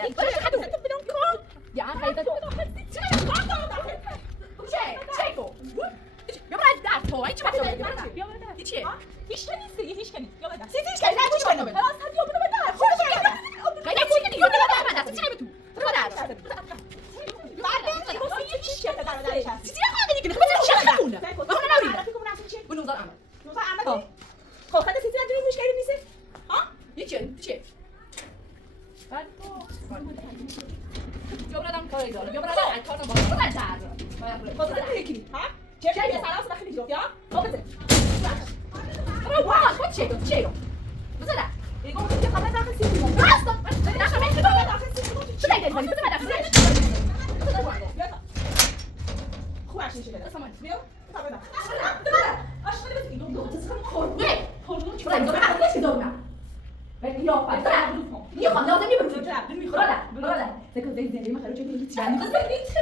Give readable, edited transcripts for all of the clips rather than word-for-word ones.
چیه؟ برای چقدر تو بدون کن؟ یا هم خیلی تو چه تو؟ بیا برای در تو این چه بچه بیا برای در چیه؟ هیچ کنی دیگه هیچ کنی بیا برای در هیچ کنی نه هیچ کنی خلاص بیا برای در خودش خیلی چی کنی بیا برای در چی کنی تو تو در بعد یه چی شده در درش هست چی خواهی دیگه خودت چه خونه اون نورید اون نوزار احمد نوزار احمد خب خود سیتی نداری مشکلی نیست ها چیه بعد بیا برادم کاری داره بیا برادم کار نباشه برو در خودت یکی ها چه یه سلام وقتی میگم یا بابته واه خود چه بذار دیگه اون که خبر داخل سیتی راست نشه میگم داخل سیتی چه میگی بذار داخل سیتی خوب عشق شده اصلا بیا بذار عشق بده دیگه دو تا سر خورده چی دارم یا فقط میخوام لازم یه بروز جرب برادر فکر کنم زندگی من خرج چه چیزی نیست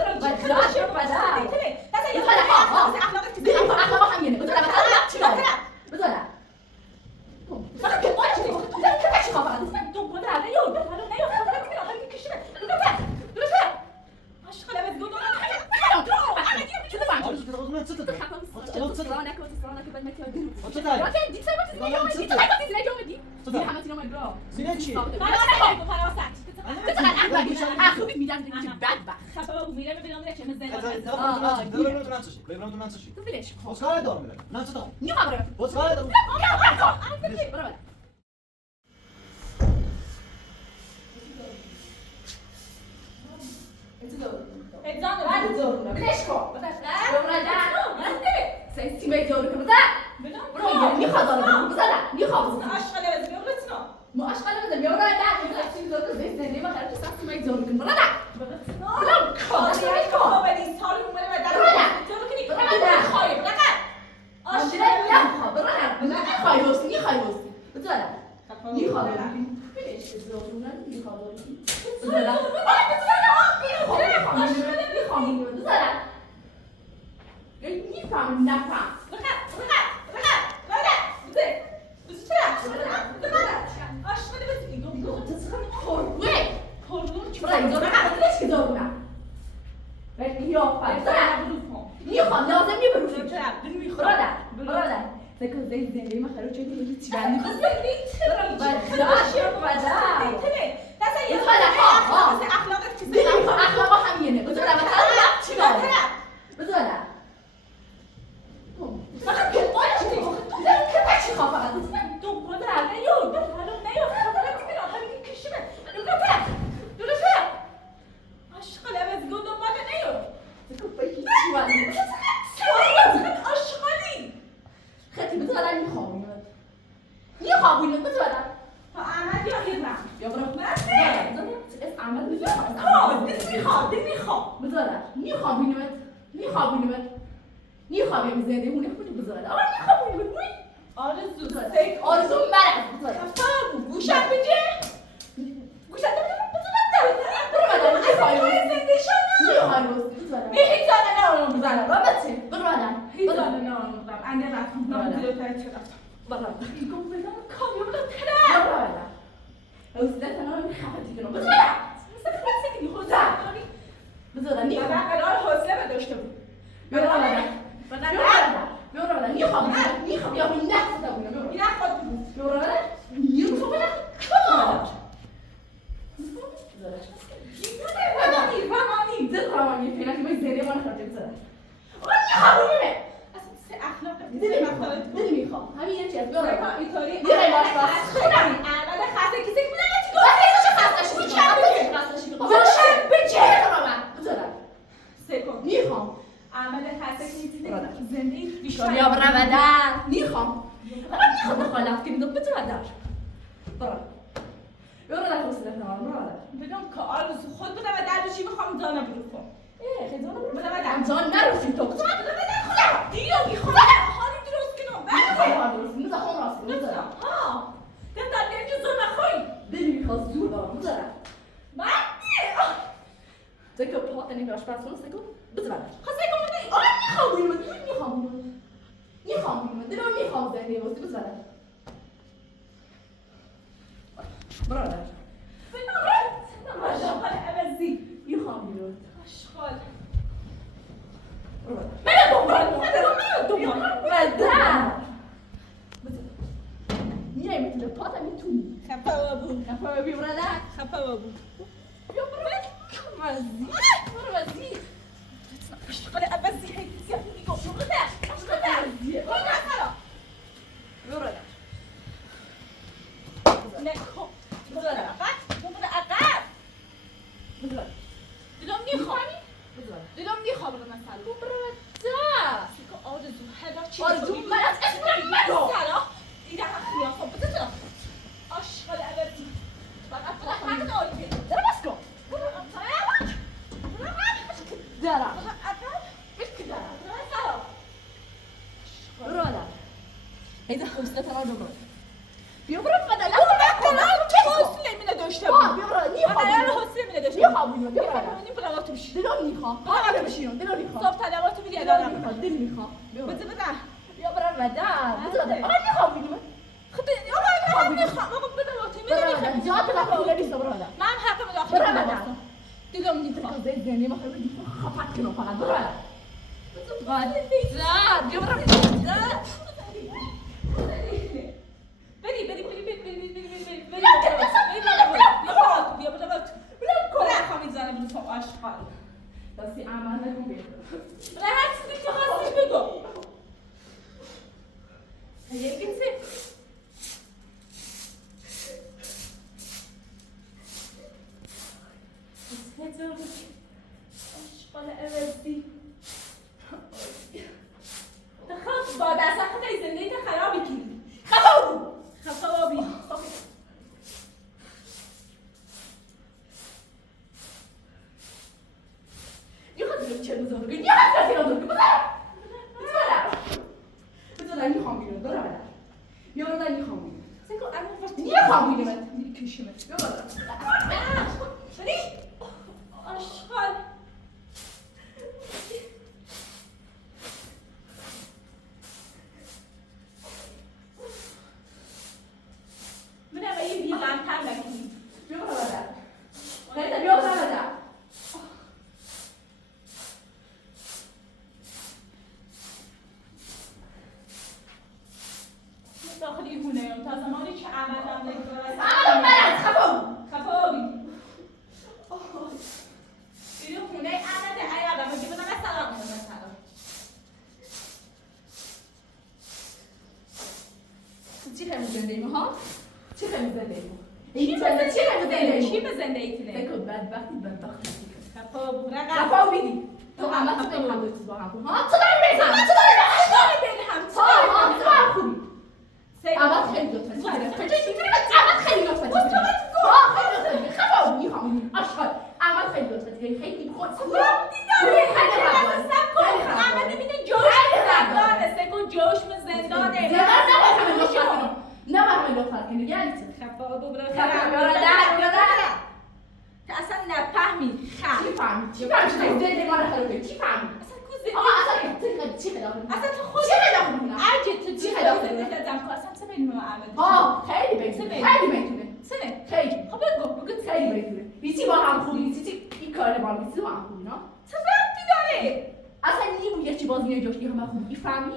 اخلاق همینه بذار فقط که باید چی خواهم دو بود رده یا سینه چی؟ فراست اخوی میدم دیگه بدبخت خفا میره ببینم چه مزه تو بلش اسکار دارم میره من چه دارم میخوام اسکار دارم آرزو مرد گوشت بجه گوشت خفه بابو بیا برو مزی برو مزی اشغال عوضی هی زیاد میگم شغله اشغال عوضیه برو نسلا برو نکن برو عقب دلم میخوام دلم میخوام برو مثلا برو دا آرزو هلا چی آرزو من از اسم مثلا ایده خیلی خوب بده تو اشغال عوضی فقط حق داری داره بس کن برو دارم برو هیدا حوصله تمام برو بیا برو بدل چه حوصله میده داشته بود بیا برو نیخوام حوصله میده داشته نیخوام بیا برو این پلاواتو بشی دلم میخوام پلاواتو بشینم دلم میخوام صاحب پلاواتو میگه دلم میخوام دل میخوام بیا بده بیا برو بدل بده آقا نیخوام بینم خب آقا میخوام آقا پلاواتو میده جات لا پول نیست برو من حق مداخله برو دلم میخوام زید زنی ما خیلی خفت کنم فقط برو بعد زاد بیا برو دستی احمد نکن بیاد برای هر چیزی که خواستیش بگو یکی چی؟ چطور اشغال عوضی خب با دست خودی زندگی خرابی کی خفابی چه بزرگی یه هفته دیگه بزرگی بزرگ میخوام بیرون برو بدم بیا برو میخوام بیرون سکو اما وقت میخوام بیرون من کشمت بیا برو بری اشغال من اما یه بیغمتر نکنی بیا برو بدم خیلی بیا برو بدم داخلی هونه تا زمانی که احمد هم نگذارد خفابی بیرون هونه احمد ای آدم اگه بدم سلام سلام چی خیلی زنده ها؟ چی خیلی زنده چی به زنده ای تونه؟ بکن بدبختی خفابی دی تو احمد تو بگم هم دوست با هم ها؟ تو داری بزن تو داری خوبی احمد خیلی لطفا احمد خیلی لطفا خفا میخوام اشغال احمد خیلی لطفا خیلی خود احمد میبینه جوش زندانه سکو جوش به زندانه نه من لطفا کنی یعنی چی خفا برو که اصلا نفهمی چی فهمی ما رو خرابه چی فهمی چی اصلا تو خود عجب تو چی اصلا چه بینیم احمد خیلی بینتونه خیلی خب بگو خیلی بینتونه بیتی با هم خوبی این کار با هم بیتی با هم خوبی نه چه ربطی داره اصلا نیمون یکی باز میای جوش همه خوبی فهمی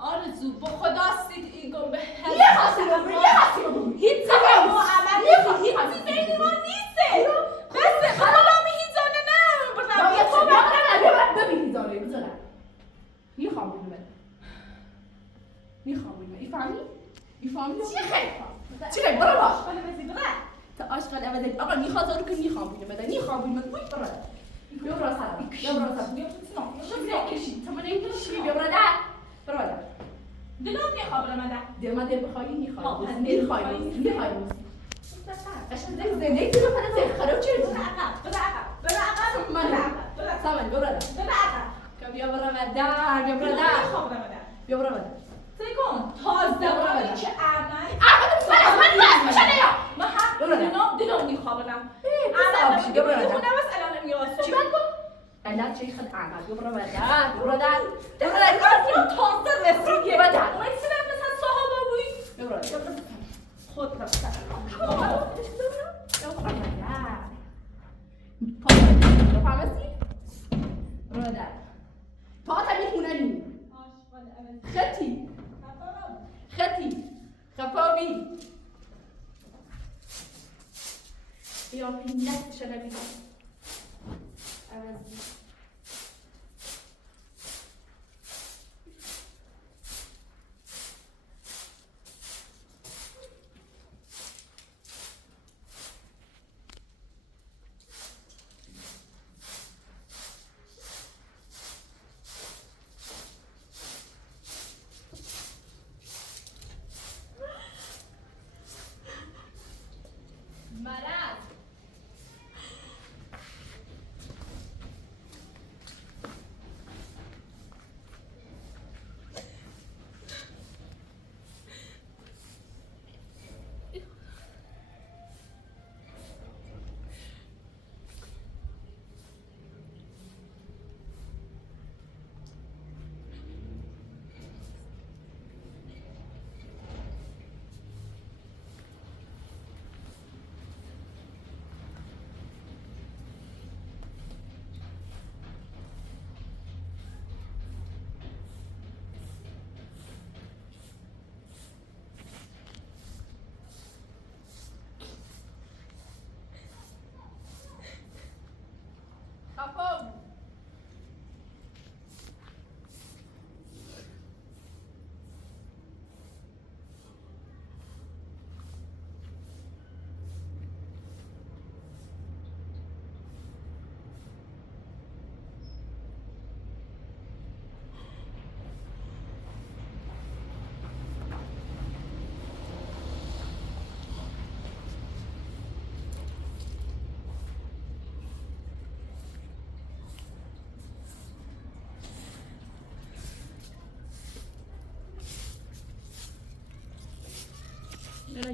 آرزو با خدا سید ایگو به یه خاصی رو هیچ سفر با عمل هیچی بینی ما نیسته بسه خدا می هیزانه نه ببین هیزانه بذارم میخوام ببینم این فهمی چی خیلی برو باش تا اشغال عوضی آقا میخواد رو که میخوام ببینم بیا برو سلام بیا کشید تا من این بیا برو دلم میخواد برم من دل بخوایی میخوای عشان زندگی تو فقط خراب چه برو عقب من سامان برو عقب بیا برو سکون تازه برای که احمد میشه نیا دلم میخواد برم احمد بیا برو الان میواسه چی بگم الان چه خد احمد بیا برو تازه رسیدی من سلام مثلا صحابه بوی بیا برو خود رفت پایان فهمیدی؟ برادر پا تا میخونه نیم خطی خفاوی بیا پینت شده بیا عوضی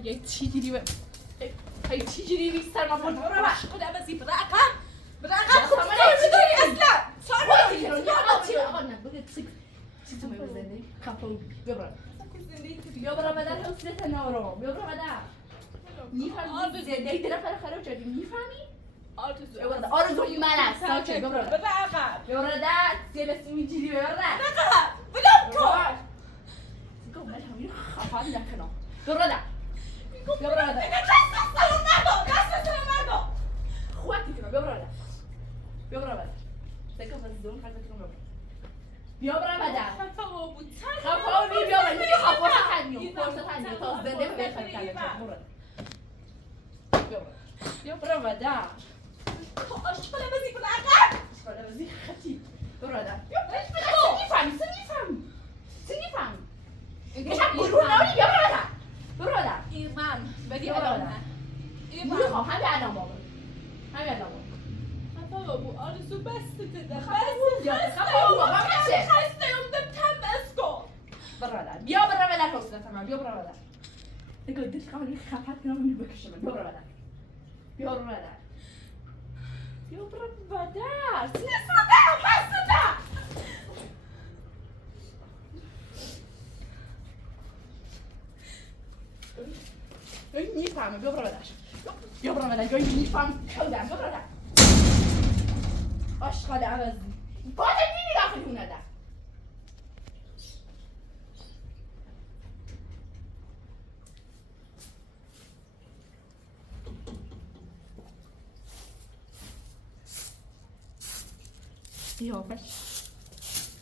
یه چی دیدی به چی دیدی سر ما بود برو باش خدا بزی برو عقب خب نمیدونی اصلا آقا نه بگه چی تو میبزنی کپو بیا برا بدر حسنت نارم بیا برا بدر میفهمی زنده دل خراب کردی میفهمی آرزو من است ساکت بیا برا عقب بیا برا در سیلسی میگیری بیا برا عقب بلم کن گم من همین خفن نکنم بیا برا بیا برا بدر دست سلام خواهی کنم بیا برا بدر سکم از دون خواهی کنم بیا برا بدر خفاوی بیا برا میگه خفاوی تنیو تا زنده بخیر کردن بیا برا بدر آشقاله بزی برا عقب آشقاله بزی خطی بیا برا بدر سنیفهمی یه شب گروه نوری بیا برا بدر برو بدر ایرمن بدی بدر میخوام همه الان بابا خفاوی آرزو بسته ده خفاوی بابا خسته اومدم تمس کن بیا برا بدر حسنت من بیا برا بدر نگاه دلش خواهی خفت کنم میبکشم بیا برا بدر بیا برا بدر سیستم بسته میفهمه بیا برا بدر یا میفهم کودم بیا برا بدر آشقال عوضی باید نیمی داخل اونه در قیافش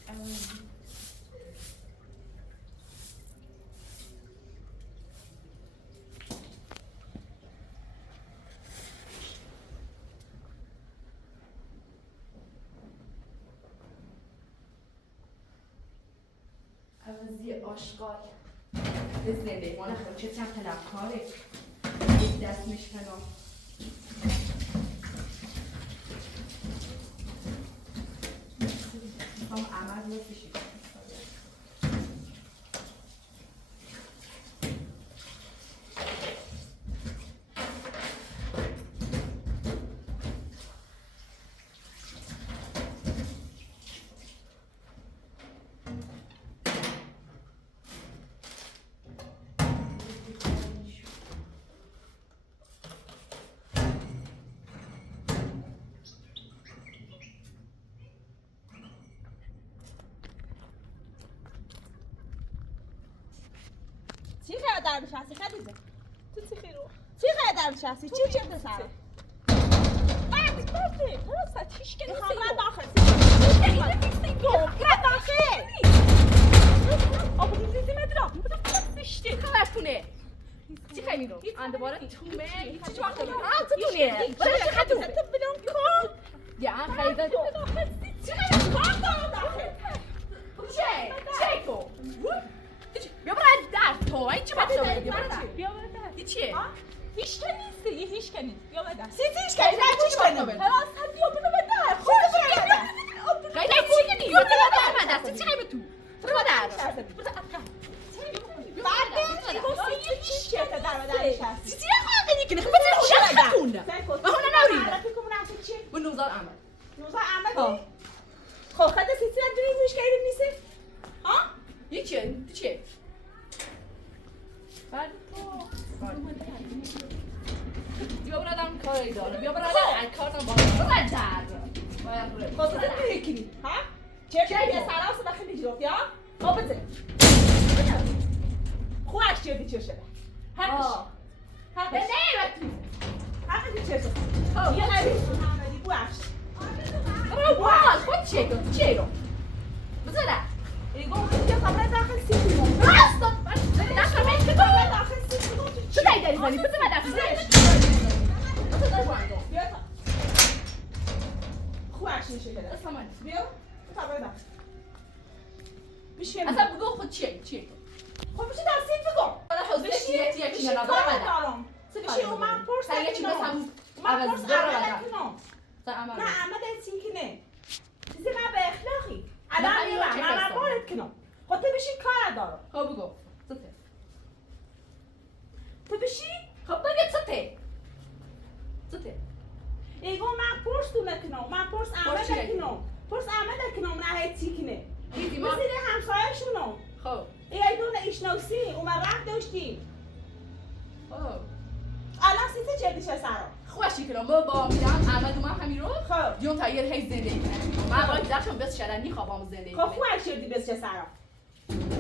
عوضی عوضی آشغال به زنده ما نخواه چه چند طلبکاره یک دست میشکنم میخوام احمد رو بشید درد شخصی خدیجه تو چی خیرو چی خیلی درد شخصی چی پسر بعد فراست هیچ که نیست من داخل من داخل آبو دیزی مدرا زشته خبرتونه چی خیلی رو اندواره تومه چی وقت داره تو دونه برای چی خطو تو بدون کن یا خیلی داره چی خیلی کار دارم داخل چه تو بیا برای در تو این چی وقت داره بیا برای در چیه هیچ که نیست دیگه هیچ که نیست بیا بدن هیچ که نیست فراست بیا برو بدن خودت بدن غیر چی که نیست بیا بدن چی خیلی تو برو بدن بعد این چی چیه که در بدن نشستی چی خواهده نیکنه خب بچه خوشت خونده و هونه نوریده و نوزار احمد نوزار احمد خب خدا سیتی را دوری روش کردیم نیستی؟ ها؟ چیه؟ بعد بیا برادم کاری داره بیا برادم کارتم با برای در خب سیتی دوری کنی ها؟ چه یه سراس بخی میجرفت یا؟ خب بزن خوش جدی چه شده؟ حقش نه وقتی حقش چه شده؟ یه عریض محمدی بوش وای خود چیه رو بزنه ایگو یه خبر داخل سیتی مون راست داخل من که داخل سیتی مون چه داری زنی بزنه داخل بیا تا خوش میشه کده اسمان بیا خبر داخل بشین اصلا بگو خود چیه خب بشین در سیت بگو حالا حوزش یکی کار دارم بشین کار من پرس سر یه چی نکنم. مثلا من عوض پرس داره عمل بدن نکنم سر عمل نه احمد این که نه چیزی من به اخلاقی الان من وارد کنم خب تو بشین کار دارم خب بگو سته تو بشین خب بگه سته ایگو من پرس تو نکنم من پرس پرس عمل چی نکنم پرس عمل نکنم نه هیچ چی کنه دیدی ما مثل همسایه‌شونم خب ای دونه ایشنوسی اومد رفت داشتیم الان سیت جدیش سرا خوشی کنم با میدم احمد اومد همین رو خب دیون تغییر هی زندگی کنم من باید درشم بس شدنی خوابم زندگی خب خوش شدی بس چه سرا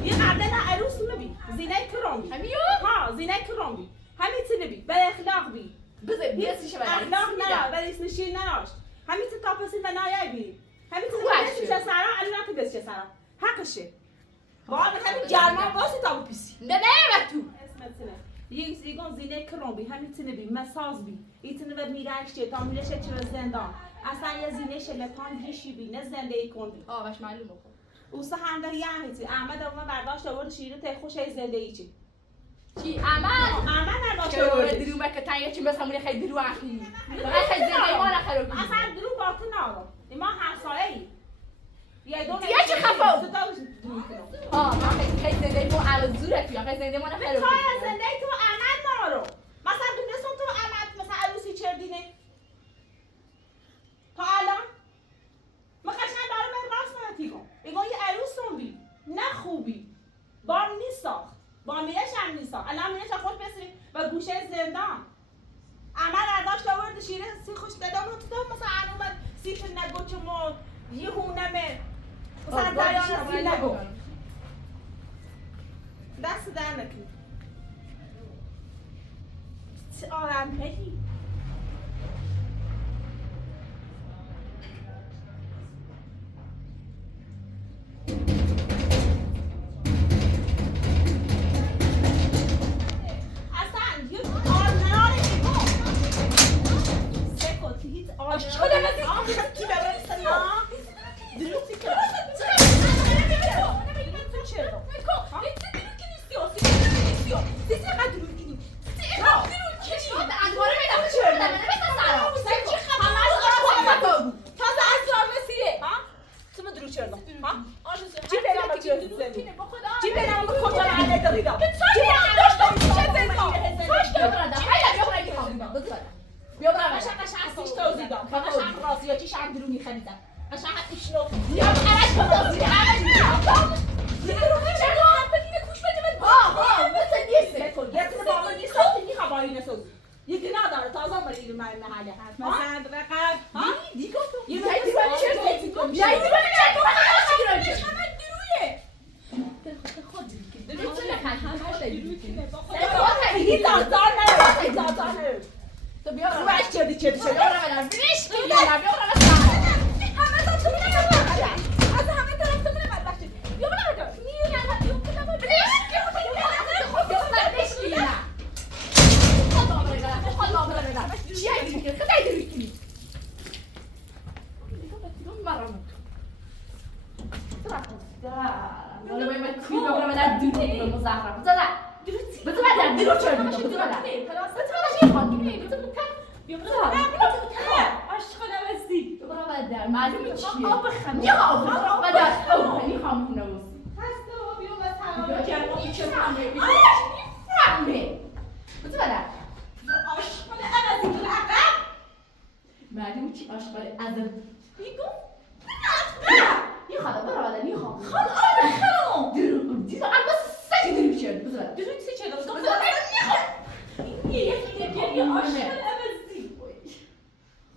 یه قبل نه عروس نبی زینه کرم بی همیو ها زینه کرم بی همین چی نبی به اخلاق بی بذار بیسیش بدن اخلاق نه ولی اسمشی نراشت همین تو تاپسی و نایه بی همین تو بس چه سرا الان تو بس چه سرا حقشه باید همین جرمان واسه تا بپیسی نه تو اسمت نه یگان زینه کرم بی همین چی نبی مساز بی ایتونه و میرش چه تا میرش چه زندان اصلا یه زینه شلپان هیچی بی نه زندگی کن بی باش معلومه خب اوسا هم در یه هیچی احمد اون برداشت آورد شیره ته خوش ای زندگی چی چی احمد برداشت که آورد درو مکه تایی چی مثلا مونی خیلی درو اخی خیلی زندگی ما را خراب اصلا درو باطن نارو ما همسایه ای یه دونه دیگه چی خفا خیلی زندگی ما آرزو رفت یا خیلی زندگی ما را خراب تو زندگی تو احمد نارو مثلا دونستم تو احمد مثلا عروسی چردینه تا الان ما قشنگ دارم من راست نتیگم ایگون یه عروسم بی نه خوبی بام نیساخت با میرش هم نیساخت الان میرش خود بسری و گوشه زندان احمد ارداشت آورد شیره سی خوش دادم تو دام مثلا انومد سیت نگو چه ما یه هونمه مثلا دایان سی نگو دست در نکنی آرام هدی تو بیا روش چردی چردی شد بیا برم بریش بیا برم همه تا تو میره از همه طرف تو میره بدبختی بیا برم میرم بیا برم بریش خود بریش بیا خود آمره چی هایی میگه خدای دروی کنی مرام ولی باید من توی بگرم در دروی به مزخرف بذار بدم درو چرا میشه بذار بدم این خواهی بیا عشق نوستی برو بدم معلومه چیه آب خم یا آب بدم آب خمی خامون نوستی هسته و بیرون به سلام این چه همه بذار بدم عشق نوستی تو عقب معلومه چی عشق عذب بیگو یه خاله برو بدم یه خام خال آب خم درو دیدم بس سجی درو چرا بذار بدم درو چی چرا بذار بدم این یکی دیگه عشق نوستی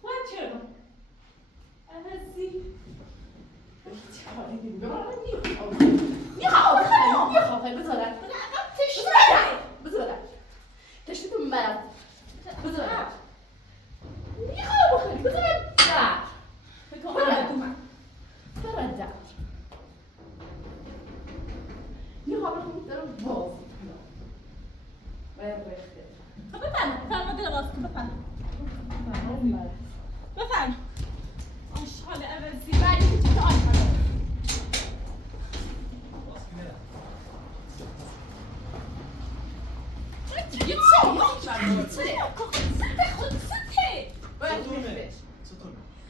خود چرا نوستی بفرم عشق نوستی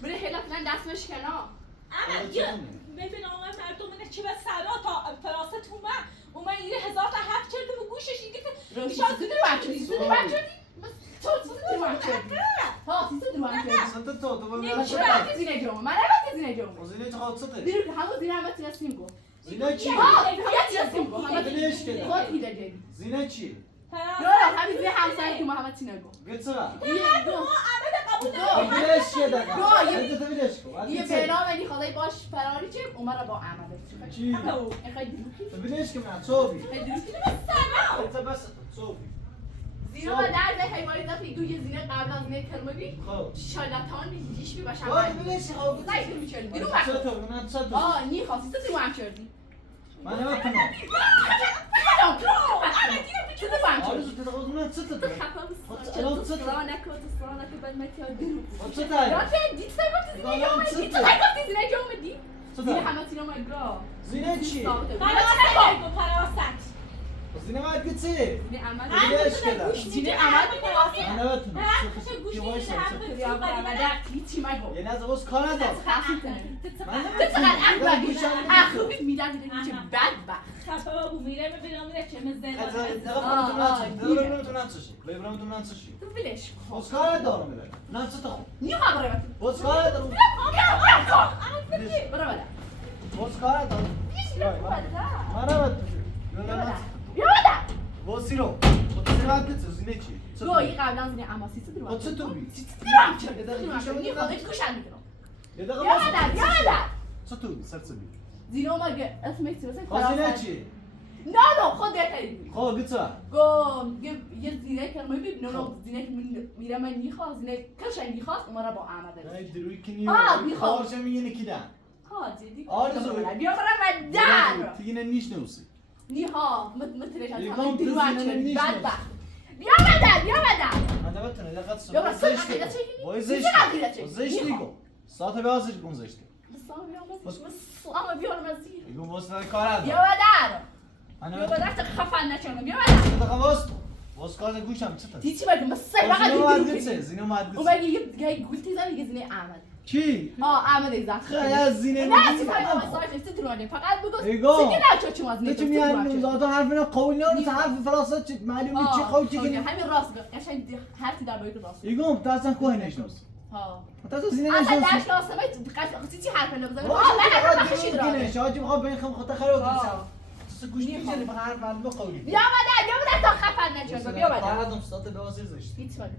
بره خیلی فلان دستمش کنار احمد ببین آقا مردم اینه چی به سرا تا فراست اومد یه 1000 تا حرف چرده و گوشش اینگه که سیزده بچه تو سیزده بچه ها سیزده بچه سنت تو تو چرا وقتی زینه جومه من وقتی زینه جومه زینه تو خاطر ته دیرو همون زینه همه تیرستیم گو زینه چی یا تیرستیم گو همه دلش کده خود هیله جدید زینه چی نه همین زینه همسر تو محمد تینه گو گتسرا یه دو دلش کده انت تبیش کو یه برنامه خدای باش فراری چه عمر با احمد چی خیلی تبیش که من صوبی خیلی انت بس صوبی زینه با درد حیوانی دفعی تو یه زینه قبل از زینه کرموی خب شالاتان بیش بی باشم تبیش خب نه تو میچردی بیرون چه تو من چه تو نی خواستی تو هم کردی من نمیتونم آرزو تو خود من چه تو سرا نکن بعد متیا درو چه تایی یا که دیت سایبات زینه جا اومدی تو گفتی زینه جا اومدی زینه همه تینا مگرا زینه چی فراست زینه ما گتی زینه احمد دلش کده زینه احمد من نمیتونم گوش وای میده یا برامده هیچی مگو یه نظر باز کار ندارم تو چقدر احمد اخوبیت میدن دیگه چه بدبخت خفه بابو میره ببینم چه مزه تو ولش کن باز کار ندارم میره نه چه تو نیو خبره باز کار ندارم برو بده باز کار ندارم من نمیتونم بیا بده باز سیرو زینه ما گتی زینه چی دو یه قبلا زینه اما سیستو درو چه تو بی درو چرا نیو خودت کوشن میکنم یه دقیقه بیا بده چه تو بی سرت بی زینه اومد اسمش چی باز زینه چی نه خود بهتری خب گیت گم یه زینه کرمایی ببین نه زینه میره من میخواست زینه کشن میخواست اون را با احمد نه دروی کنی میخوام. کارش میگه نکیدن ها جدی آرزو. بیا برم در تیگه نیش نوسی نیها مثلش یه از گام درو تو زینه انچه نیش بدبخت بیا بدن من نمیتونم یه دقیقه بیا برم زشت سر چه وای چه زشت عقیده چه زشت میگم ساعت به ازش گم زشت سلام بیا برم زیر میگم واسه کار ندارم بیا بدن من بیا نمیتونم بدن خفن نشونم بیا بدن یه دقیقه باز کار گوشم چه تا دیچی بگم بس سه فقط زینه اومد دیدی گیت زینه اومد اون بگی یه گولتی زن یه زینه احمد کی احمد ایزد خیلی از زینه نه نیست چیزی فقط سایت است درونه فقط بگو ایگو. سیگه نه چه ماز تو میان نوزادا حرف اینا قوی نیست حرف فراست چی معلومه چی قوی چی کنی همین راست قشنگ حرفی در باید راست ایگو تا اصلا کوه نشناس ها تا اصلا زینه اصلا نشناس درش لازمه قشنگ چی حرف نمیزنه من خشید را کنه شاجی میخوام به این خم خاطر خیلی اومد تو گوش میزنی به حرف معلومه قوی بیا بده تا خفن نشون بیا بده قاعدم استاد به واسه زشت هیچ وقت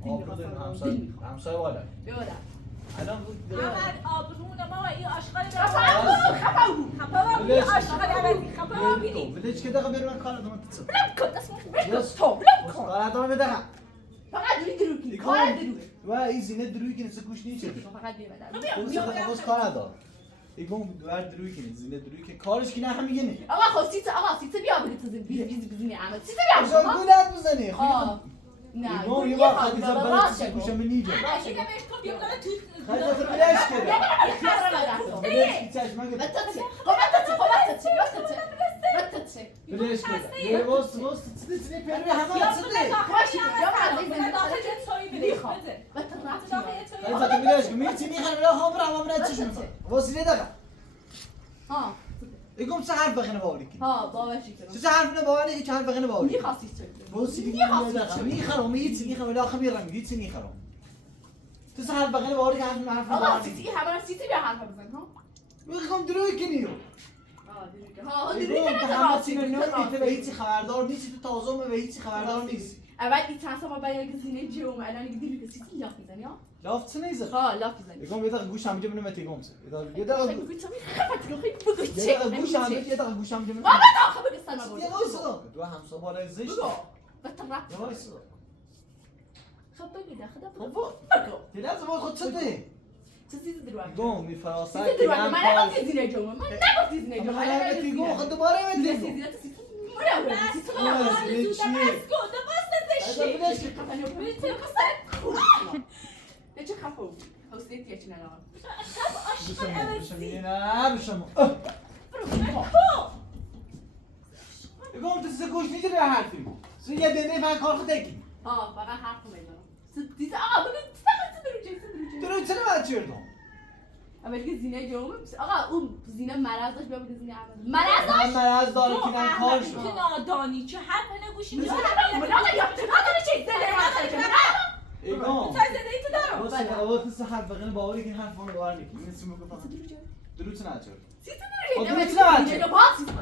همسایه بالا بیا بده الان بود احمد آبرون ما این آشغال خفا این عاشق عوضی خفا بینی ولش که دقیقه برو من کار دارم تو بلم کن دست تو بلم کن کار دارم دقیقه فقط دروی کنی کار دروی و این زینه دروی کنی سه گوش نیچه فقط بیا خب باز کار ندارم ایگون دوار دروی کنی زینه دروی کنی کارش که نه هم میگه نه آقا خب سیت بیا بگی تو بزنی احمد سیت بیا بگو گولت بزنی نه ایگون یه بار خدیجه بلد سه گوشم نیجه باشه که بهش تو بیا داره تو خدیجه تو بلش کرده بلش که چشمه گفت بلش کرده یه باز تیزی پیروی همه هسته خدیجه تو بلش که میرسی میخوام را هم برم هم رد چشم واسیله دقیقه ایگون سه حرف بخنه باوری کنی باورشی کنم سه حرف نه باوری که حرف بخنه باوری میخواستی چه میخرم میخرم ولی آخه میرم هیچ میخرم تو سه حرف بخنه باوری که حرف آقا سیتی همه سیتی بیا حرف بزن ها میخوام دروی کنی دروی که همه چی نمیدی تو به هیچی خبردار نیستی تو تازه به هیچی خبردار نیستی اول این تاسو ما باید که زینه جوم الان دیگه دیگه سیتی لاف میزنی ها لاف چه نیست لاف میزنی میگم یه دقیقه گوشم اینجا منو متیگم یه دقیقه بگو تو بگو یه دقیقه گوشم یه دقیقه گوشم اینجا منو بابا آخه بگو سلام یه وایسا تو همسا بالا زشت یه وایسا خب بگو خدا بابا یه لحظه خود چه ده چه چیزی درو گم می فراست چیزی درو من نگفتی زینه جوم من نگفتی زینه جوم من متیگم خود دوباره متیگم زینه تو سیتی آرزو چه خفه حوصله یه چی ندارم میگم تو سه گوش میگیری حرفی سه یه دنده فقط کار خود کی فقط حرف میزنم دیت آقا بگو درو چه نباید چردم اول که زینه جوم آقا اون زینه مرض داشت بیا بگو زینه احمد مرض داره که من کار شد تو نادانی چه حرف نگوشی آقا یا تو نداره چه دل ایگام تو زده ای تو دارم واسه اول سه حرف بگن باوری که حرف اون باور نکنی این اسمو گفتم درو چه نچرد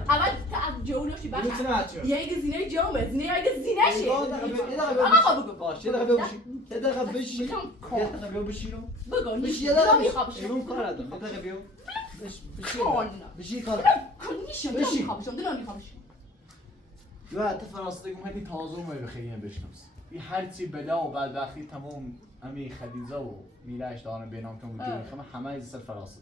اول از جولوشی باشه درو چه نچرد یه زینه جومه زینه یه زینه شه آقا بگو باش یه دقیقه بشی یه دقیقه بشی یه دقیقه بشی رو بگو بشی یه دقیقه بشی ایگام کار ندارم یه دقیقه بیو بشی کار بشی جو حتی فراسته گم هدی تازه اومه بخیری بشنوس بی هر چی بلا و بعد وقتی تمام امی خدیجه و میراش دارن بینام که وجود میخوام همه از سر فراسته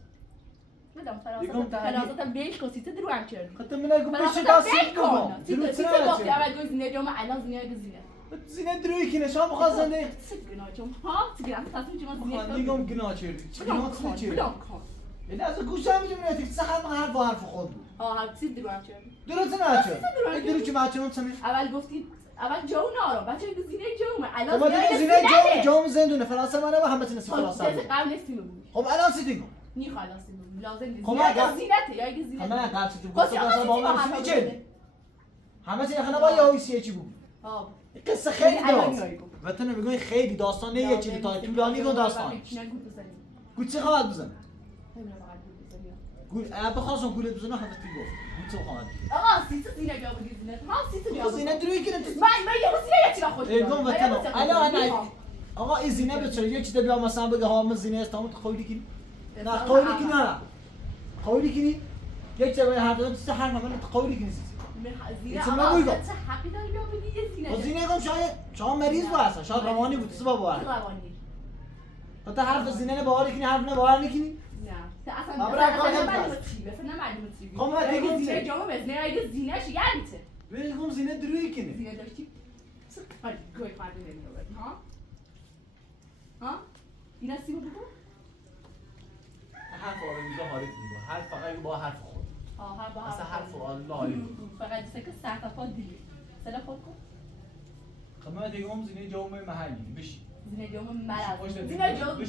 بدم فراستم بیش کن سیت درو هم کرد خاطر من اگه بشی داستی کن سیت گفتی اول گوی زینه جوم الان زینه یه زینه زینه دروی کنه شما بخواستنده گناه جوم ها گناه تصمیم جوم زینه میگم گناه چردی چه گناه چه چردی بدم کن یعنی از گوشم میگم نه سه حرف خود بود هر چیز درو هم کرد درو چه نچه درو که ماچون چمه اول گفتی اول جو نارو بچه زینه جوم الان خب زینه جوم زندونه فلاسه منه و همه چیز فلاسه قبل استیم بود خب الان چی دیگم میخواد استیم بود لازم نیست خب یا زینته یا اگه زینته همه قبل تو گفت اصلا با من چه همه چیز خنا با یه چی بود قصه خیلی داست و تو نمیگی خیلی داستان یه چیزی تا طولانی رو داستان گوش چه خواهد بزن گوش بخواستم گولت بزنم همه چی گفت گوش چه خواهد آقا سیت زینه جا بگی زینه ها سیت جا زینه دروی کنه من یه زینه چی خوش ایگون وطن الان آقا این زینه بچه یه چیز بیا مثلا بگه ها من زینه استام خویلی کنی نه خویلی کنی نه خویلی کنی یک چه هر دو سه هر من خویلی کنی زینه آقا چه حقی داری بیا بگی یه زینه زینه گم شاید مریض بود اصلا شاید روانی بود سبب بود روانی تو حرف زینه باور کنی حرف نه باور نکنی نه اصلا معلومه چی خب ما دیگه زینه جامو بزنه اگه زینه شو یعنیته بگم زینه دروی کنه زینه داشتی آره گوی فرد نمیاد ها اینا سی بگو حرف آرزو حالی میگه حرف فقط با حرف خود مثلا حرف الله فقط چیزی که سرتفا دیگه سلام خود کن خب من دیگه زینه جامو محلی بشی زینه جامو مرد زینه جامو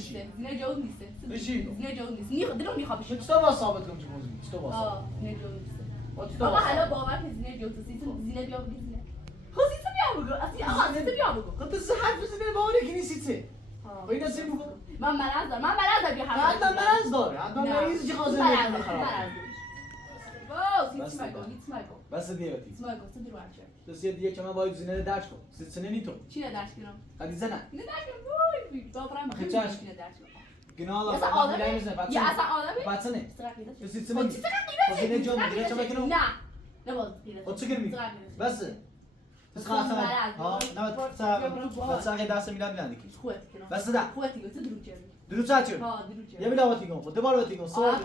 نیست بشی زینه جامو نیست دلم میخواد بشی تو با ثابت کنم چه موضوعی تو با ثابت زینه جامو نیست آقا حالا باور که زینه جامو زینه بیا بگی زینه خب سیت بیا بگو اصلا آقا سیت بیا بگو خب تو حرف زینه باوری کنی سیت اینا سیم بگو من مرض دارم بیا حتما مرض داره حتما مریض چه خاصه نمیکنه خراب هیچ مگو بس دیگه هیچ مگو تو درو اچ تو دیگه که من باید زینه درش کنم سیت سنه نی تو چی درش کنم خدیجه نه نه درش کنم وای بابرام خدیجه چی درش کنم گناه اصلا الله آدم میلای میزنه یا اصلا آدمی بچه چی چی نمی خزینه جا میگیره چه بکنم نه نباید خود چه کنی بس بس خلاص ها نه بس دست میلاد میلادی کی بس ده خودتی تو دروچه درو چاچو ها دروچه یه میلا واتی گم خود دوباره واتی گم سوال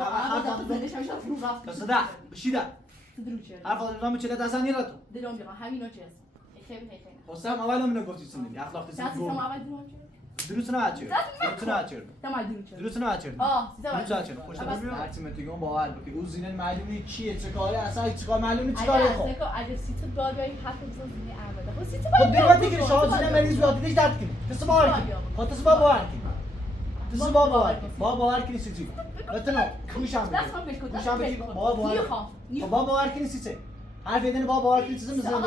بس ده بشیده تو دروچه حرف آدم چه دست نی راتو دلم میگم همینا چه است خیلی حسام اول منو گفتی سندی اخلاق ساسی تسید سما گم اول دروچه دروس نه اچر دروس نه اچر تمام دروچه دروس نه اچر دروس اچر خوش دست هرچی میگم باور بکی او زینن معلومه چیه چه کاره اصلا چه کار معلومه چه کاره خب اگه سیت دار بیای حرف بزن زینه احمد خب سیت خود دیگه که شما زینه مریض وقتی دیش درد کنی تست باور کنی خود تست باور کنی تست باور کنی سیتی بتنو گوشم گوشم بگی بابا باور کنی سیتی حرف یدن بابا باور کنی چیزا میزنم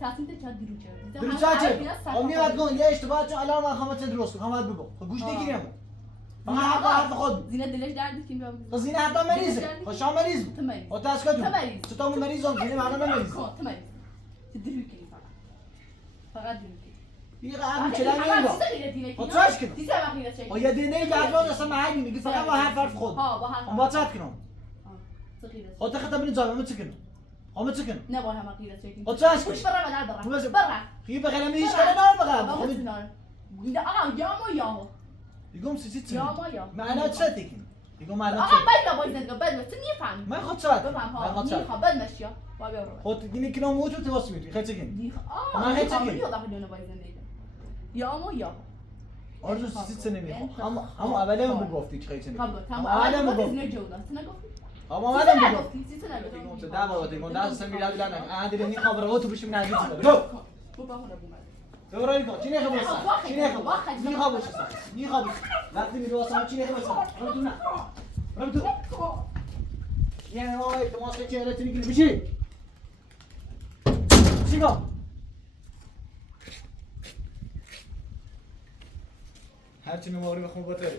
تصمیم چه دروچه درست چه امی بعد گون یه اشتباه چون الان من خامت درست کنم خامت بگو خب گوش نگیرم فقط حرف خود زینه دلش درد کی میاد تو زینه حتی مریضه خوشا مریض تو مریض و تاس کجا مریض تو تو مریضم زینه معنا مریض تو مریض تو دروکی فقط دروکی یه قهر چلا میگم خود چاش کنم دیگه وقتی چه و یه دینه جدول اصلا معی میگی فقط با حرف خود ها با حرف با چات کنم خود خطا ببین جامعه چه کنم آمد چه کنم نه با هم غیرت چه خود چاش خوش برا بدر برا خیلی بخیرم هیچ کاری نمی‌کنم آقا یا ما یا میگم سیسی یا ما یا معنا چه دیگه میگم معنا آقا باید باید نگاه باید تو نمیفهمی من خود چات بفهم من ها خود چات میخوام بد مشیا با بیا رو خود دیگه کنم موجود تو واسه میگی خیلی چه کنی من خیلی چه یا داخل اون باید زندگی یا ما یا آرزو سیسی چه نمیخوام هم اولی هم بگفتی چه خیلی چه خب تمام اولی هم اولی بگفتی نه جودا تو نگفتی اما اولی هم بگفتی سیسی نگفتی میگم چه ده بار دیگه دست میاد بلند اند دیگه این خبر رو تو بشیم نگید تو تو با اون بومد دورایی کن چی نخوام چی نخوام چی خواب چی خواب وقتی میرو واسه چی نخوام رو تو نه رو تو یعنی ما اعتماد که چهره تو میگیری بشی چی گفت هرچی میماری بخون بطوری